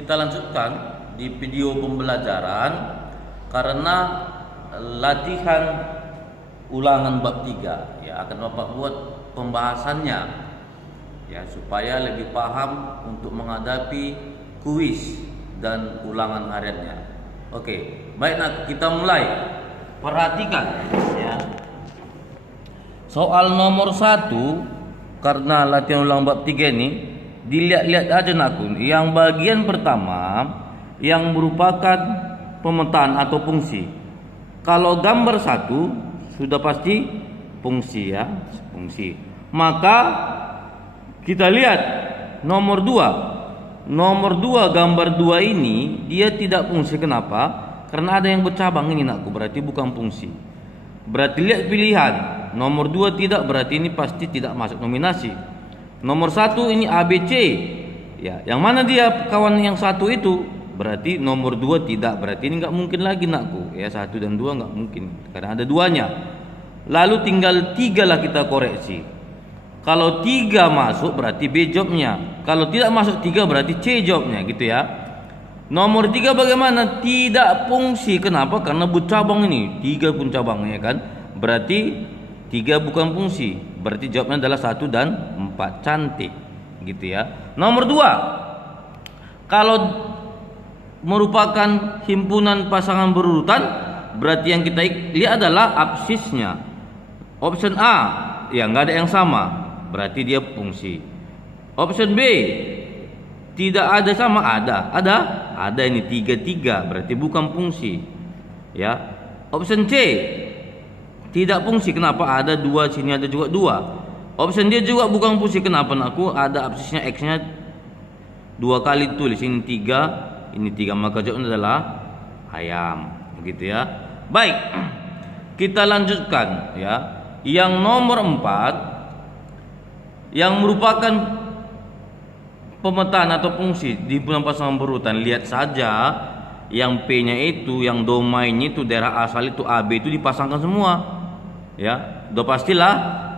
kita lanjutkan di video pembelajaran karena latihan ulangan bab 3 ya, akan Bapak buat pembahasannya ya supaya lebih paham untuk menghadapi kuis dan ulangan hariannya. Oke, baik nak, kita mulai. Perhatikan ya. Soal nomor 1 karena latihan ulang bab 3 ini dilihat-lihat aja nakun. Yang bagian pertama yang merupakan pemetaan atau fungsi. Kalau gambar 1 sudah pasti fungsi ya, fungsi. Maka kita lihat nomor 2. Nomor 2 gambar 2 ini dia tidak fungsi. Kenapa? Karena ada yang bercabang ini nakku, berarti bukan fungsi. Berarti lihat pilihan. Nomor 2 tidak, berarti ini pasti tidak masuk nominasi. Nomor 1 ini ABC. Ya, yang mana dia kawan yang satu itu? Berarti nomor 2 tidak, berarti ini nggak mungkin lagi nakku. Ya, 1 dan 2 nggak mungkin karena ada duanya. Lalu tinggal 3 lah kita koreksi. Kalau 3 masuk berarti B jawabnya. Kalau tidak masuk 3 berarti C jawabnya, gitu ya. Nomor 3 bagaimana? Tidak fungsi. Kenapa? Karena bercabang ini. 3 pun cabangnya kan. Berarti 3 bukan fungsi. Berarti jawabnya adalah 1 dan 4. Cantik. Gitu ya. Nomor 2. Kalau merupakan himpunan pasangan berurutan, berarti yang kita lihat adalah absisnya. Option A, ya nggak ada yang sama, berarti dia fungsi. Option B, tidak ada sama, ada ini 3, berarti bukan fungsi. Ya. Option C, tidak fungsi. Kenapa? Ada 2, sini ada juga 2. Option D juga bukan fungsi. Kenapa nakku? Ada absisnya X-nya 2 kali tulis, ini 3. Ini 3, maka jawabannya adalah ayam, begitu ya. Baik, kita lanjutkan ya. Yang nomor 4 yang merupakan pemetaan atau fungsi di himpunan pasangan berurutan. Lihat saja yang P-nya itu, yang domainnya itu, daerah asal itu AB itu dipasangkan semua. Ya, udah pastilah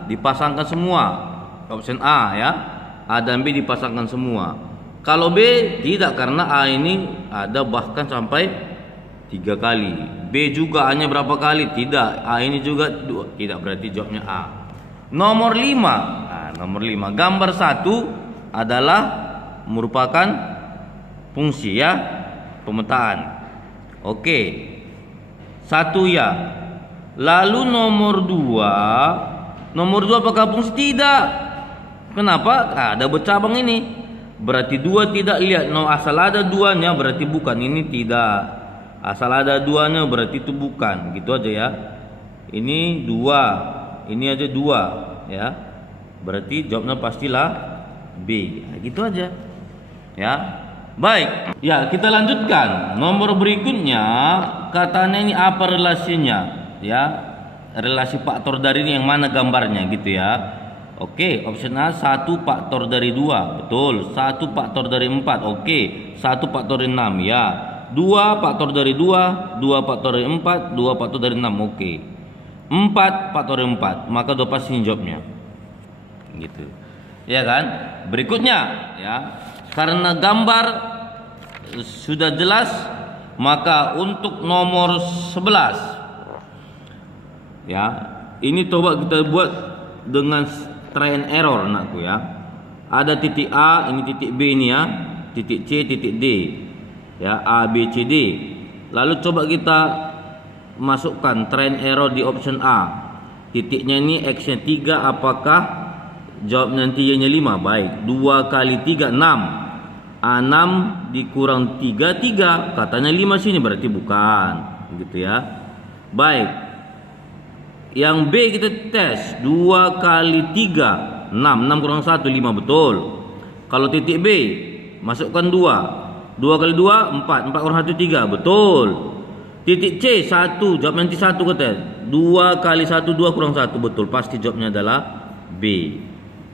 dipasangkan semua. Option A ya, A dan B dipasangkan semua. Kalau B tidak, karena A ini ada bahkan sampai 3 kali. B juga hanya berapa kali? Tidak. A ini juga 2. Tidak, berarti jawabnya A. Nomor 5. Nah, nomor 5. Gambar 1 adalah merupakan fungsi ya, pemetaan. Oke. 1 ya. Lalu nomor 2. Nomor 2 apakah fungsi? Tidak. Kenapa? Ada bercabang ini. Berarti 2 tidak, lihat. No, asal ada 2-nya berarti bukan, ini tidak. Asal ada 2-nya berarti itu bukan. Gitu aja ya. Ini 2, ini aja 2 ya. Berarti jawabnya pastilah B. Nah, gitu aja. Ya. Baik. Ya, kita lanjutkan. Nomor berikutnya katanya ini apa relasinya? Ya. Relasi faktor dari ini yang mana gambarnya gitu ya. Oke, option A 1 faktor dari 2. Betul. 1 faktor dari 4. Oke. 1 faktor dari 6 ya. 2 faktor dari 2, 2 faktor dari 4, 2 faktor dari 6. Oke. 4 faktor dari 4. Maka udah pasti jawabnya. Gitu. Ya kan? Berikutnya ya. Karena gambar sudah jelas, maka untuk nomor 11 ya, ini coba kita buat dengan try and error anakku ya. Ada titik A, ini titik B ini ya, titik C, titik D ya, A, B, C, D. Lalu coba kita masukkan try and error di option A. Titiknya ini X nya 3, apakah jawab nanti Y nya 5? Baik, 2 kali 3 6. A6 dikurang 3 3, katanya 5 sini, berarti bukan, gitu ya. Baik. Yang B kita tes 2 kali 3 6, 6 kurang 1 5, betul. Kalau titik B masukkan 2, 2 kali 2 4, 4 kurang 1 3, betul. Titik C 1, jawab nanti 1 kata. 2 kali 1 2 kurang 1, betul. Pasti jawabnya adalah B.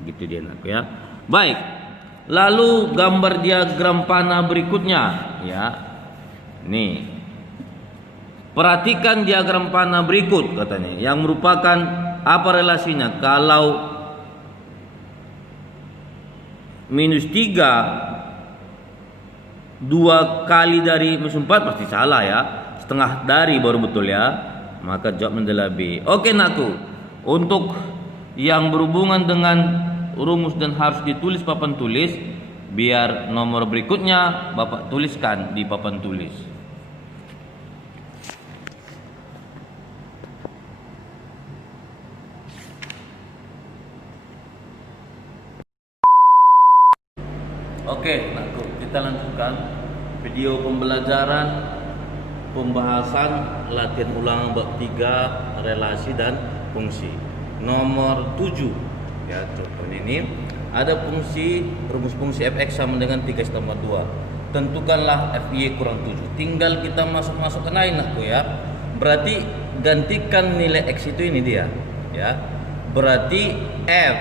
Gitu dia nak ya. Baik. Lalu gambar diagram panah berikutnya ya. Nih. Perhatikan diagram panah berikut katanya, yang merupakan apa relasinya? Kalau -3 2 kali dari minus 4 pasti salah ya. Setengah dari baru betul ya. Maka jawabnya adalah B. Oke nakku. Untuk yang berhubungan dengan rumus dan harus ditulis papan tulis, biar nomor berikutnya Bapak tuliskan di papan tulis. Oke, nakku, kita lanjutkan video pembelajaran pembahasan latihan ulangan bab 3 relasi dan fungsi. Nomor 7 ya, contohnya ini ada rumus fungsi fx sama dengan 3x tambah 2. Tentukanlah fy kurang 7. Tinggal kita masuk-masukkan aja nakku ya. Berarti gantikan nilai x itu ini dia ya. Berarti f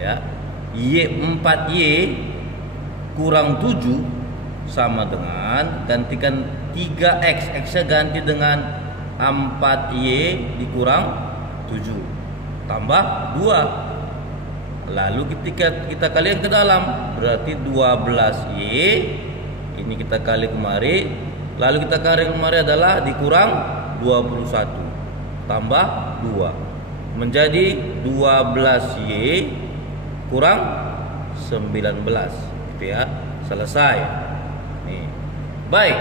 ya Y4Y kurang 7 sama dengan gantikan 3X, X-nya ganti dengan 4Y dikurang 7 tambah 2. Lalu ketika kita kalikan ke dalam berarti 12Y ini kita kali kemari, lalu kita kali kemari adalah dikurang 21 tambah 2 menjadi 12Y kurang 19 gitu ya. Selesai. Nih. Baik.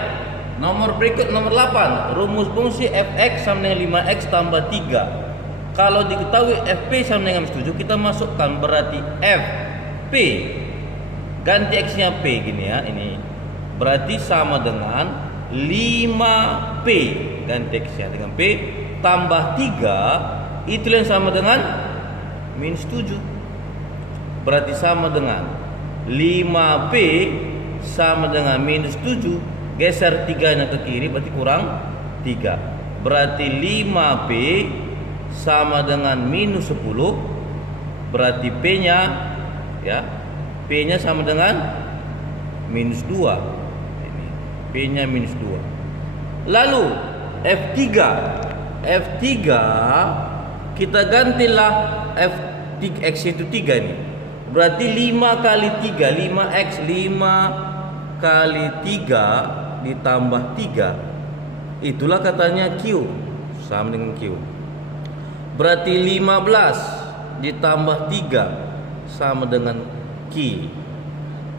Nomor berikut nomor 8. Rumus fungsi fx sama dengan 5x tambah 3. Kalau diketahui fp sama dengan 7, kita masukkan berarti fp ganti x-nya p gini ya, ini. Berarti sama dengan 5p ganti x-nya dengan p tambah 3 itu yang sama dengan minus 7. Berarti sama dengan 5p sama dengan minus 7. Geser 3-nya ke kiri berarti kurang 3. Berarti 5p sama dengan minus 10. Berarti p-nya ya, p-nya sama dengan minus 2. Ini p-nya minus 2. Lalu f3 kita gantilah x itu 3 nih. Berarti 5 kali 3 5x 5 kali 3 ditambah 3. Itulah katanya Q sama dengan Q. Berarti 15 ditambah 3 sama dengan Q.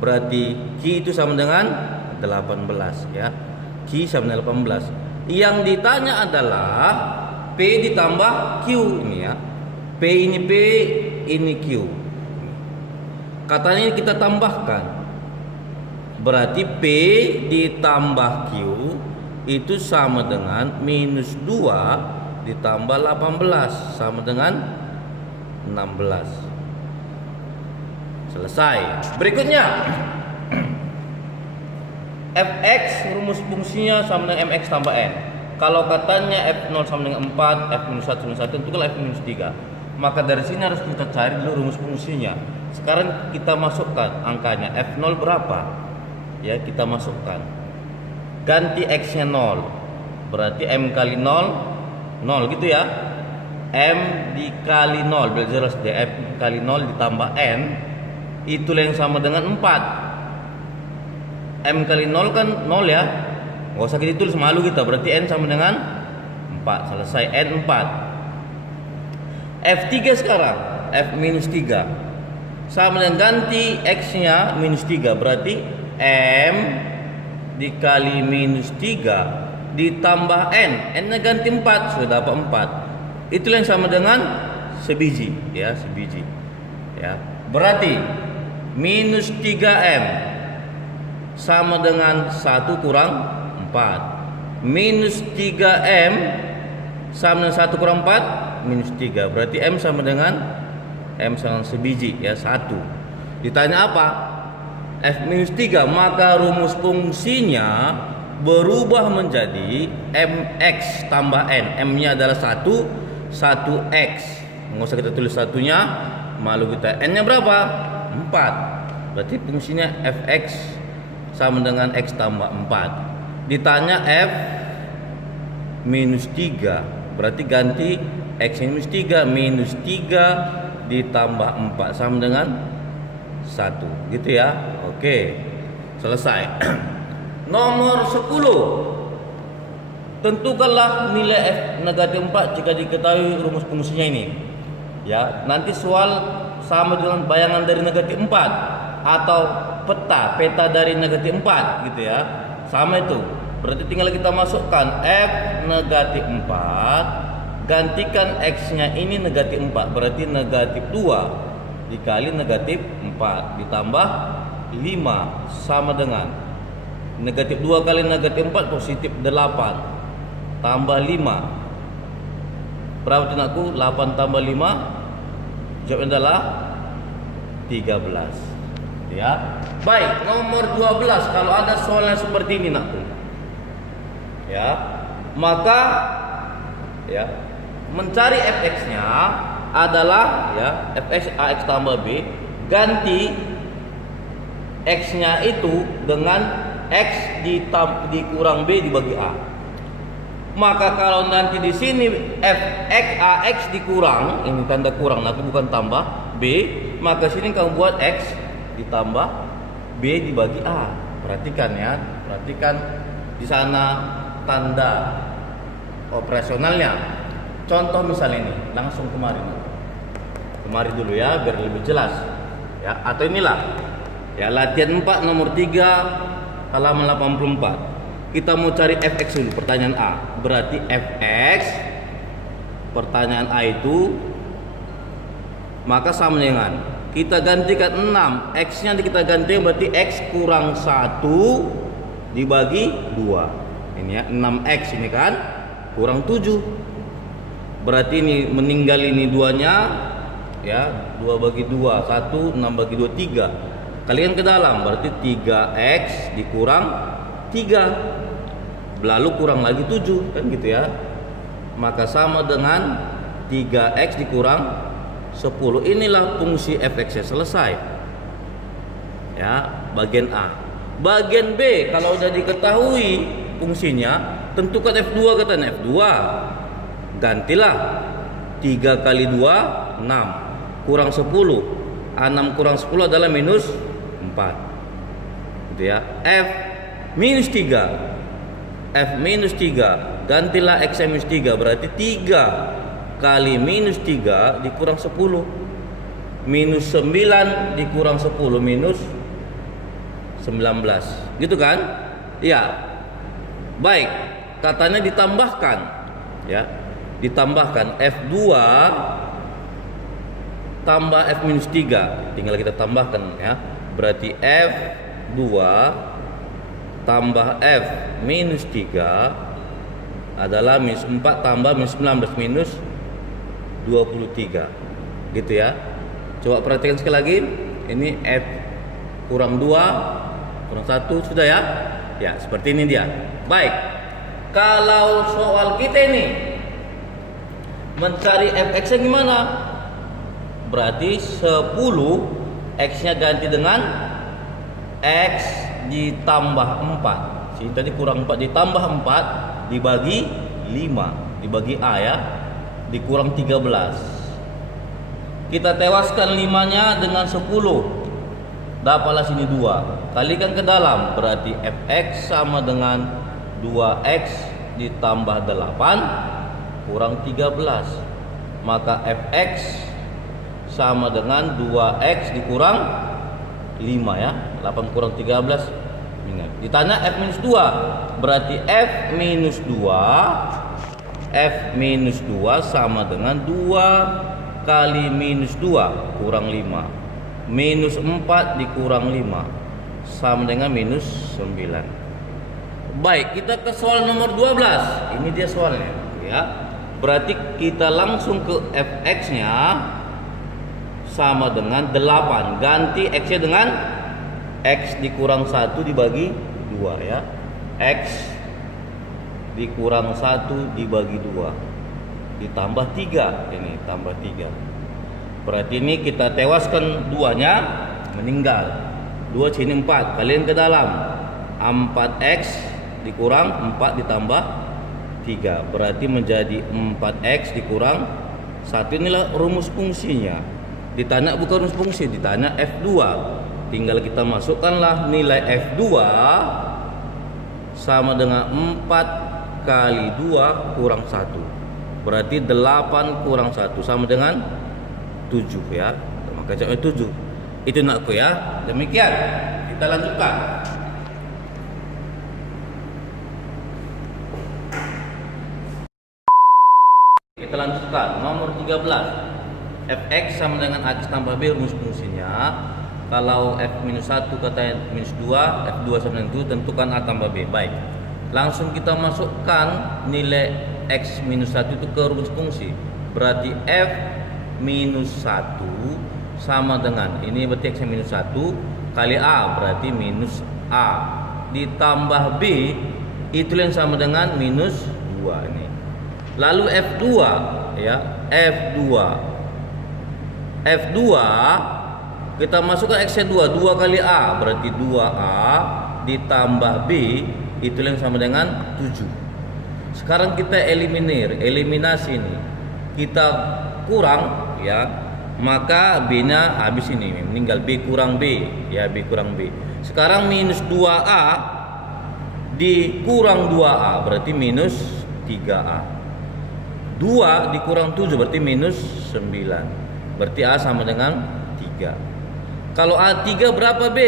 Berarti Q itu sama dengan 18 ya. Q sama dengan 18. Yang ditanya adalah P ditambah Q ini ya. P ini P, ini Q. Katanya kita tambahkan. Berarti P ditambah Q itu sama dengan minus 2 ditambah 18 sama dengan 16. Selesai. Berikutnya fx rumus fungsinya sama dengan mx tambah n. Kalau katanya f0 sama dengan 4, f-1 sama dengan 1 itu kan f-3. Maka dari sini harus kita cari dulu rumus fungsinya. Sekarang kita masukkan angkanya. F0 berapa? Ya, kita masukkan. Ganti x-nya 0. Berarti m kali 0 0 gitu ya. M dikali 0 biar jelas deh. F kali 0 ditambah n itulah yang sama dengan 4. M kali 0 kan 0 ya. Gak usah kita tulis, malu kita. Berarti n sama dengan 4. Selesai. N 4. F3 sekarang F-3 sama dengan ganti X-nya minus 3. Berarti M dikali minus 3 ditambah N. N-nya ganti 4. Sudah dapat 4. Itulah yang sama dengan sebiji ya, sebiji ya. Berarti minus 3M sama dengan 1 kurang 4. Minus 3M sama dengan 1 kurang 4 minus 3. Berarti M sama dengan sebiji ya, 1. Ditanya apa? F minus 3. Maka rumus fungsinya berubah menjadi mx tambah n. M nya adalah 1 1x. Nggak usah kita tulis satunya, malu kita. N nya berapa? 4. Berarti fungsinya fx sama dengan x tambah 4. Ditanya f minus 3. Berarti ganti x minus 3 minus 3 ditambah 4 sama dengan 1 gitu ya. Oke, Selesai. Nomor 10. Tentukanlah nilai f negatif 4 jika diketahui rumus fungsinya ini. Ya, nanti soal sama dengan bayangan dari negatif 4 atau peta dari negatif 4 gitu ya. Sama itu. Berarti tinggal kita masukkan f negatif 4, gantikan x-nya ini negatif 4, berarti negatif 2 dikali negatif 4 ditambah 5 sama dengan negatif 2 kali negatif 4 positif 8 tambah 5. Berapa tuh nakku? 8 tambah 5 jawabnya adalah 13. Ya. Baik, nomor 12 kalau ada soalnya seperti ini nakku. Ya. Maka ya, mencari fx-nya adalah ya fx ax tambah b, ganti x-nya itu dengan x dikurang b dibagi a. Maka kalau nanti di sini fx ax dikurang, ini tanda kurang nanti bukan tambah b, maka sini kamu buat x ditambah b dibagi a. Perhatikan ya, perhatikan di sana tanda operasionalnya. Contoh misalnya ini, langsung kemari dulu ya biar lebih jelas ya. Atau inilah ya latihan 4 nomor 3 halaman 84. Kita mau cari fx dulu, pertanyaan A. Berarti fx pertanyaan A itu maka sama dengan kita gantikan 6, x-nya kita ganti berarti x kurang 1 dibagi 2. Ini ya 6x ini kan kurang 7. Berarti ini meninggal ini 2-nya ya, 2 bagi 2 1, 6 bagi 2 3. Kalian ke dalam berarti 3x dikurang 3 lalu kurang lagi 7 kan gitu ya. Maka sama dengan 3x dikurang 10. Inilah fungsi fx-nya selesai. Ya, bagian A. Bagian B kalau sudah diketahui fungsinya, tentukan f2 katanya. F2 gantilah 3 kali 2 6 kurang 10. 6 kurang 10 adalah minus 4 gitu ya. F minus 3, F minus 3 gantilah x minus 3, berarti 3 kali minus 3 dikurang 10, minus 9 dikurang 10 minus 19 gitu kan ya. Baik, katanya ditambahkan ya, ditambahkan F2 tambah F minus 3, tinggal kita tambahkan ya. Berarti F2 tambah F minus 3 adalah minus 4 tambah minus 19 minus 23 gitu ya. Coba perhatikan sekali lagi, ini F kurang 2 kurang 1 sudah ya. Ya seperti ini dia. Baik, kalau soal kita ini mencari fx nya gimana? Berarti 10 x nya ganti dengan x ditambah 4. Sini tadi kurang 4 ditambah 4 dibagi 5 dibagi A ya, dikurang 13. Kita tewaskan 5 nya dengan 10, dapatlah sini 2, kalikan ke dalam, berarti fx sama dengan 2x ditambah 8 kurang 13. Maka fx sama dengan 2x dikurang 5 ya, 8 kurang 13. Ingat, ditanya f minus 2, berarti f minus 2 sama dengan 2 kali minus 2 kurang 5, minus 4 dikurang 5 sama dengan minus 9. Baik, kita ke soal nomor 12. Ini dia soalnya ya. Berarti kita langsung ke fx nya sama dengan 8, ganti x nya dengan x dikurang 1 dibagi 2 ya. X dikurang 1 dibagi 2 ditambah 3, ini tambah 3. Berarti ini kita tewaskan 2 nya meninggal. 2 sini 4, kalian ke dalam, 4x dikurang 4 ditambah 3, berarti menjadi 4x dikurang 1. Inilah rumus fungsinya. Ditanya bukan rumus fungsi, ditanya F2. tinggal kita masukkanlah nilai F2 sama dengan 4 kali 2 kurang 1. Berarti 8 kurang 1 sama dengan 7 ya. Maka jawabnya 7. Itu nakku ya. Demikian. Kita lanjutkan. Kita lanjutkan. Nomor 13. Fx sama dengan Ax tambah B rumus fungsinya. Kalau F-1 katanya -2, F2 sama dengan 2, tentukan A tambah B. Baik. Langsung kita masukkan nilai X-1 itu ke rumus fungsi. Berarti F-1 sama dengan, ini berarti X-1 kali A, berarti minus A. Ditambah B, itu yang sama dengan -2 ini. Lalu F2 ya, F2 kita masukkan X2, 2 kali A, berarti 2A ditambah B, itu yang sama dengan 7. Sekarang kita eliminasi nih. Kita kurang ya, maka B-nya habis ini, meninggal. B kurang B ya, B kurang B. Sekarang minus 2A dikurang 2A, berarti minus 3A. 2 dikurang 7 berarti minus 9. Berarti A sama dengan 3. Kalau A3 berapa B?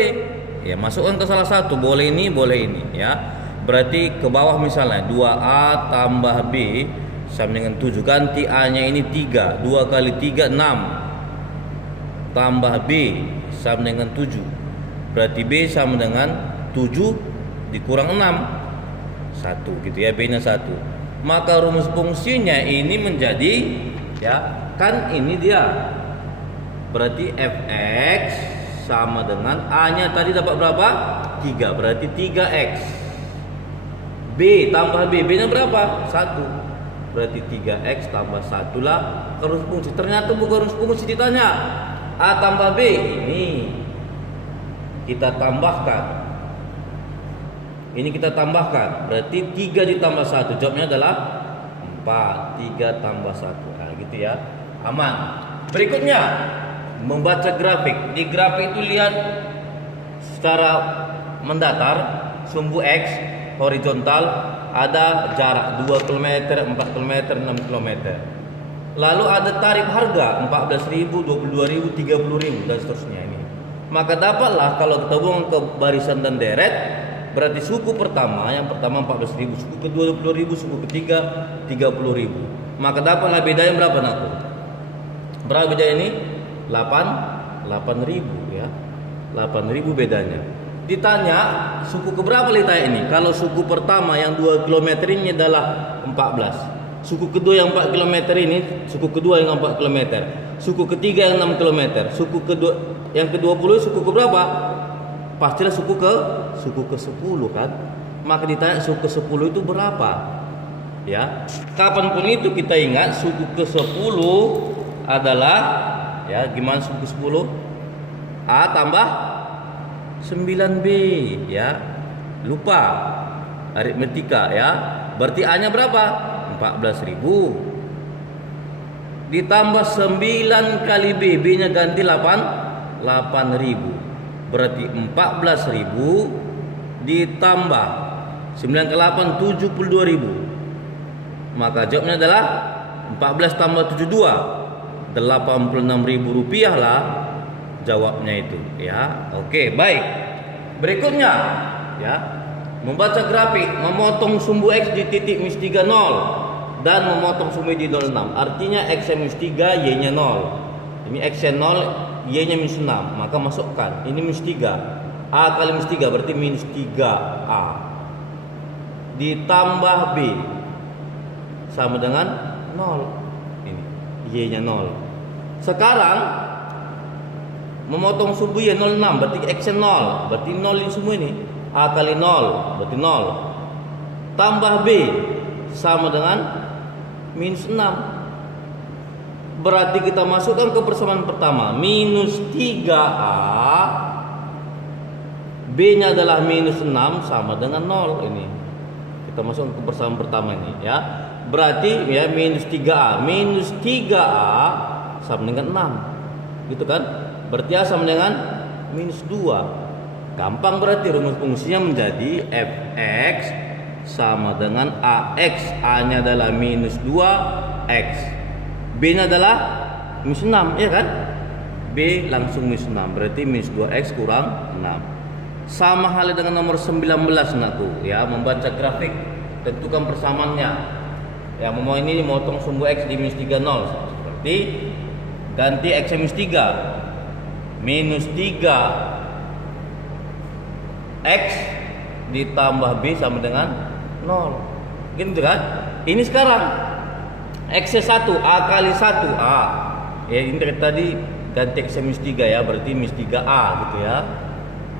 Ya masukkan ke salah satu, boleh ini, boleh ini ya. Berarti ke bawah misalnya 2A tambah B sama dengan 7. Ganti A-nya ini 3. 2 kali 3 6. Tambah B sama dengan 7. Berarti B sama dengan 7 dikurang 6. 1 gitu ya, B-nya 1. Maka rumus fungsinya ini menjadi ya, kan ini dia. Berarti Fx sama dengan A-nya tadi dapat berapa? 3. Berarti 3x. B tambah B, B-nya berapa? 1. Berarti 3x tambah 1 lah rumus fungsi. Ternyata bukan rumus fungsi ditanya. A tambah B, ini kita tambahkan. Ini kita tambahkan. Berarti 3 ditambah 1. Jawabnya adalah 4. 3 tambah 1. Nah, gitu ya. Aman. Berikutnya membaca grafik. Di grafik itu lihat secara mendatar sumbu X horizontal ada jarak 2 km, 4 km, 6 km. Lalu ada tarif harga 14.000, 22.000, 30.000 dan seterusnya ini. Maka dapatlah kalau kita buang ke barisan dan deret, berarti suku pertama, yang pertama 14.000, suku kedua 20.000, suku ketiga 30.000. Maka dapatlah bedanya berapa nak? Berapa beda ini? 8.000 ya. 8.000 bedanya. Ditanya suku keberapa Lita ini? Kalau suku pertama yang 2 km ini adalah 14. Suku kedua yang 4 km ini, suku kedua yang 4 km. Suku ketiga yang 6 km. Suku kedua yang ke-20 suku keberapa? Pastilah suku ke-10 kan. Maka ditanya suku ke-10 itu berapa? Ya. Kapanpun itu kita ingat suku ke-10 adalah ya, gimana suku ke-10? A tambah 9B ya. Lupa aritmetika ya. Berarti A-nya berapa? 14.000 ditambah 9 kali B, B-nya ganti 8.000. Berarti 14.000 ditambah 9 kali 8 72.000. Maka jawabnya adalah 14 tambah 72 86.000 rupiah lah jawabnya itu ya. Oke, baik. Berikutnya ya, membaca grafik, memotong sumbu X di titik -3 0 dan memotong sumbu di 06. Artinya X-nya -3, Y-nya 0. Ini X-nya 0, Y-nya -6. Maka masukkan. Ini -3. A kali -3 berarti -3A. Ditambah B sama dengan 0. Ini Y-nya 0. Sekarang memotong sumbu Y 06 berarti X-nya 0. Berarti 0 ini semua ini. A kali 0 berarti 0. Tambah B sama dengan -6. Berarti kita masukkan ke persamaan pertama. -3A, B-nya adalah -6 sama dengan 0 ini. Kita masukkan ke persamaan pertama ini ya. Berarti ya -3A. -3A sama dengan 6. Gitu kan? Berarti A sama dengan minus 2. Gampang, berarti rumus fungsinya menjadi fx sama dengan ax. A-nya adalah minus 2x, B-nya adalah minus 6, ya kan? B langsung minus 6, berarti minus 2x kurang 6. Sama halnya dengan nomor 19 anakku, ya, membaca grafik, tentukan persamaannya. Ya, mau ini motong sumbu x di minus 3, 0. Seperti ganti x minus 3. Minus 3 x ditambah b sama dengan 0. Gitu kan? Ini sekarang x 1, a kali 1 a. Ya, ini tadi ganti x minus 3 ya, berarti minus 3a gitu ya.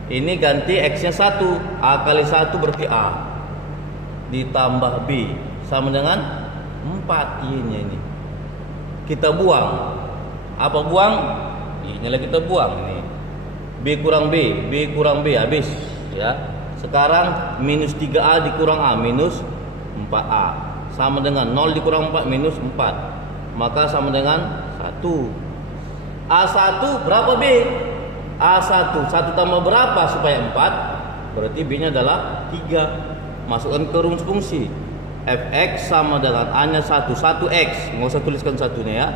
Ini ganti x nya 1, a kali 1 berarti a ditambah b sama dengan 4. Ini kita buang. Apa buang? Inilah kita buang nih. B kurang b, b kurang b, habis ya. Sekarang minus 3a dikurang a, minus 4a, sama dengan 0 dikurang 4, minus 4, maka sama dengan 1. A1 berapa B? A1, 1 tambah berapa supaya 4? Berarti B nya adalah 3. Masukkan ke rumus fungsi. Fx sama dengan A nya 1, 1x, nggak usah tuliskan satunya ya,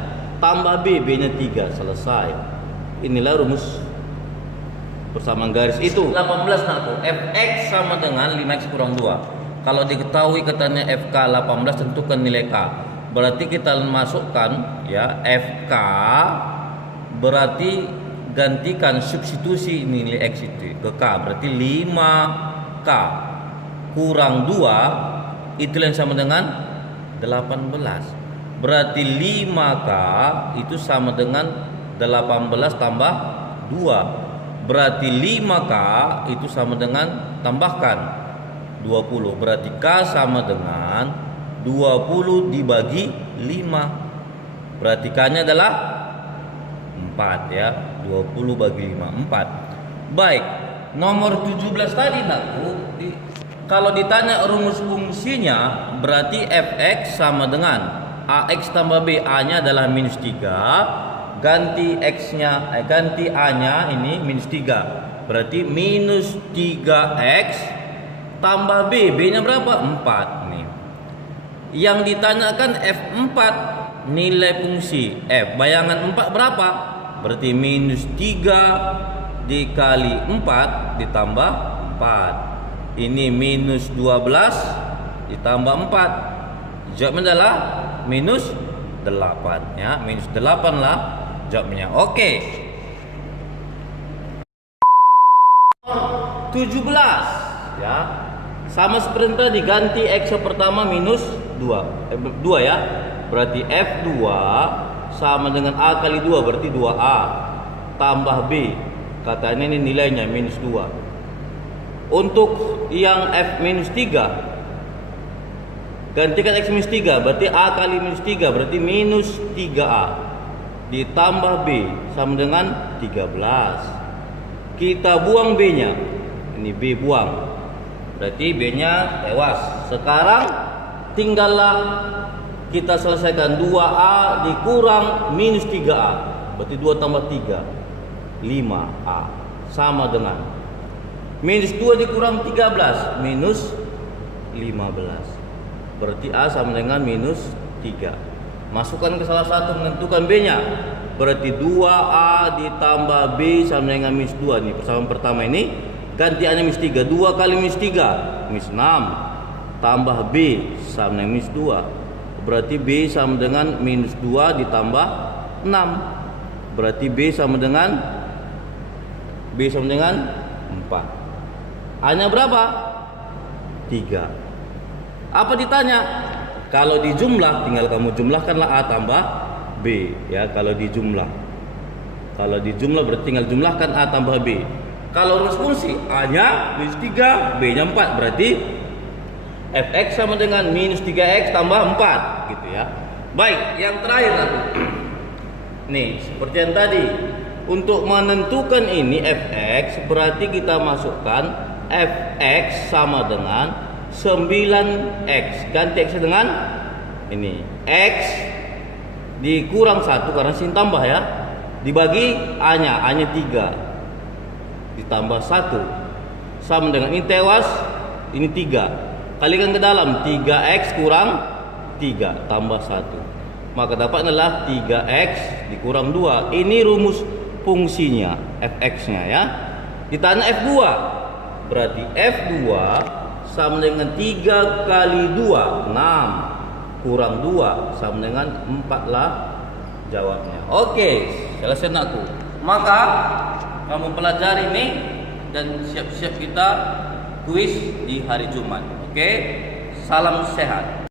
tambah B, B nya 3, selesai. Inilah rumus persamaan garis itu. 18 nah, fx sama dengan 5x kurang 2. Kalau diketahui katanya fk 18, tentukan nilai k. Berarti kita masukkan ya fk, berarti gantikan substitusi nilai x itu ke k, berarti 5k kurang 2 itu yang sama dengan 18. Berarti 5k itu sama dengan 18 tambah 2. Berarti 5k itu sama dengan, tambahkan 20, berarti k sama dengan 20 dibagi 5. Berarti k nya adalah 4 ya. 20 bagi 5, 4. Baik, nomor 17 tadi kalau ditanya rumus fungsinya, berarti fx sama dengan ax tambah b, a nya adalah minus 3. Ganti x-nya, ganti a-nya ini minus 3. Berarti minus 3x tambah b. B-nya berapa? 4 nih. Yang ditanyakan F4, nilai fungsi f. Bayangan 4 berapa? Berarti minus 3 dikali 4 ditambah 4. Ini minus 12 ditambah 4. Jawabnya adalah minus 8 ya. Minus 8 lah jawabnya. Oke. 17 ya. Sama seperti tadi, ganti x pertama minus 2 ya. Berarti F2 sama dengan A kali 2, berarti 2A tambah B. Katanya ini nilainya minus 2. Untuk yang F minus 3, gantikan x minus 3, berarti A kali minus 3, berarti minus 3A ditambah B sama dengan 13. Kita buang B nya. Ini B buang. Berarti B nya tewas. Sekarang tinggallah kita selesaikan 2A dikurang minus 3A. Berarti 2 tambah 3, 5A sama dengan minus 2 dikurang 13, minus 15. Berarti A sama dengan minus 3. Masukkan ke salah satu, menentukan B nya. Berarti 2A ditambah B sama dengan minus 2. Nih persamaan pertama ini, ganti A nya minus 3. 2 kali minus 3, minus 6. Tambah B sama dengan minus 2. Berarti B sama dengan minus 2 ditambah 6. Berarti B sama dengan 4. A nya berapa? 3. Apa ditanya? Kalau dijumlah, tinggal kamu jumlahkanlah A tambah B ya. Kalau dijumlah berarti tinggal jumlahkan A tambah B. Kalau rumus fungsi, A nya minus 3, B nya 4, berarti fx sama dengan minus 3x tambah 4 gitu ya. Baik, yang terakhir nih seperti yang tadi, untuk menentukan ini fx, berarti kita masukkan fx sama dengan 9x, ganti x dengan ini x dikurang 1 karena sin tambah ya, dibagi a nya 3 ditambah 1 sama dengan ini tewas, ini 3. Kalikan ke dalam, 3x kurang 3 tambah 1. Maka dapat adalah 3x dikurang 2. Ini rumus fungsinya, fx-nya ya. Ditanya F2. Berarti F2 sama dengan 3 kali 2, 6 kurang 2 sama dengan 4 lah jawabnya. Oke, selesai aku. Maka kamu pelajari ini dan siap-siap kita kuis di hari Jumat. Oke, salam sehat.